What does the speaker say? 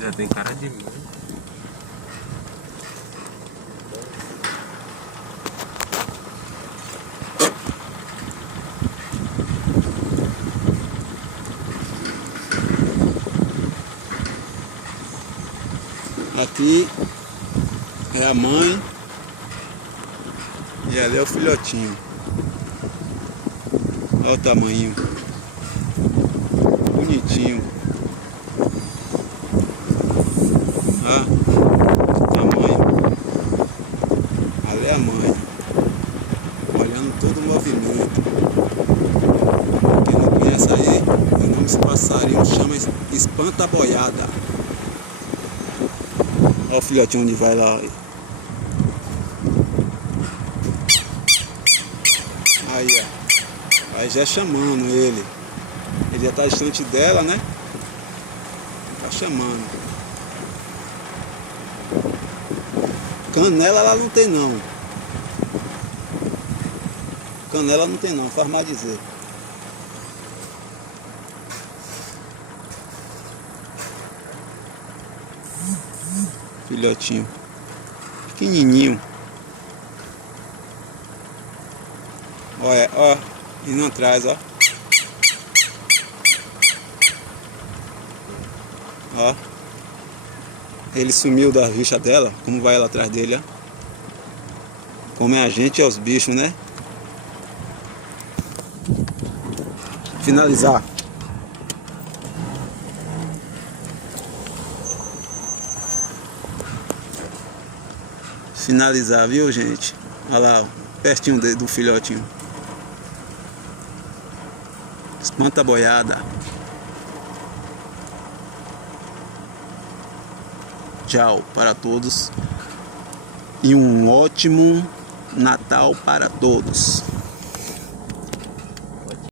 Já tem cara de mim. Aqui é a mãe e ali é o filhotinho. Olha o tamanho. Bonitinho. Ah, tamanho. Ali é a mãe. Olhando todo o movimento. Quem não conhece aí, o nome desse passarinho chama espanta-boiada. Olha o filhotinho onde vai lá. Aí, ó. Aí já chamando ele. Ele já tá distante dela, né? Tá chamando. Canela ela não tem não. Canela não tem não, faz mais dizer. Filhotinho. Pequenininho. Olha, ó. Indo atrás, ó. Ó. Ele sumiu da rixa dela. Como vai ela atrás dele, ó. Como é a gente e os bichos, né? Finalizar. Finalizar, viu, gente? Olha lá, pertinho do filhotinho. Espanta-boiada. Tchau para todos e um ótimo Natal para todos.